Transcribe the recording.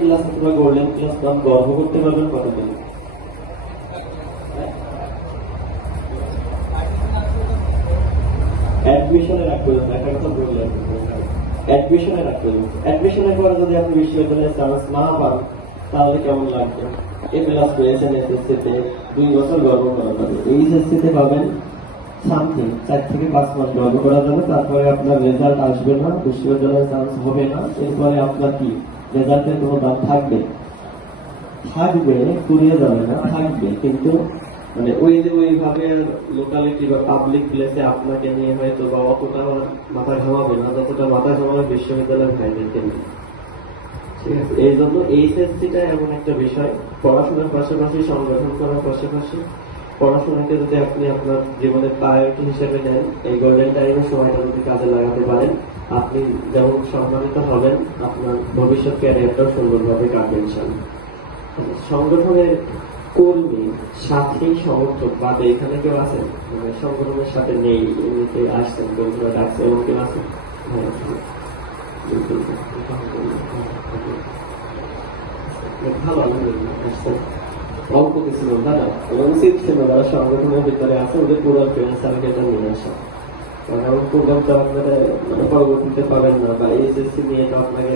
Class অথবা golden class পান গর্ব করতে পারবেন কতদিন যদি আপনি চান্স না পান, তাহলে কেমন লাগবে? এ তে দুই বছর গর্ব করা যাবে তে পাবেন চার থেকে পাঁচ মাস গর্ব করা যাবে তারপরে আপনার রেজাল্ট আসবে না, বিশ্ববিদ্যালয়ে চান্স হবে না। এরপরে আপনার কি? রেজাল্টের কোনো দাম থাকবে। থাকবে, কুড়িয়ে যাবে না, থাকবে, কিন্তু মানে ওই যে ওইভাবে লোকালিটি বা পাবলিক প্লেসে আপনাকে নিয়ে হয়তো বা অতটা মাথা ঘামাবে না যতটা মাথা ঘামাবে বিশ্ববিদ্যালয়ের ভাইদেরকে নিয়ে ঠিক আছে এই জন্য এইচএসসিটা এমন একটা বিষয়, পড়াশোনার পাশাপাশি, সংগঠন করার পাশাপাশি পড়াশোনাকে যদি আপনি আপনার জীবনের প্রায়োরিটি হিসেবে নেন এই গোল্ডেন টাইমের সময়টা যদি কাজে লাগাতে পারেন। আপনি যেমন সম্মানিত হবেন আপনার ভবিষ্যৎ ক্যারিয়ারটাও সুন্দরভাবে কাটবে ইনশাল্লাহ সংগঠনের কর্মী সাথী সমর্থক বাদে এখানে কেউ আছেন মানে সংগঠনের সাথে নেই এমনিতে আসছেন বন্ধুরা ডাকছে এমন কেউ আছেন? হ্যাঁ, ভালো আলহামদুলিল্লাহ অল্প কিছু না দাদা উচিত ছিল যারা সংগঠনের ভিতরে আছে ওদের পুরো ফ্রেন্ডস আমি নিয়ে আসা কারণ প্রোগ্রামটা আপনারা মানে পরবর্তীতে পাবেন না বা এইচএসসি নিয়ে তো আপনাকে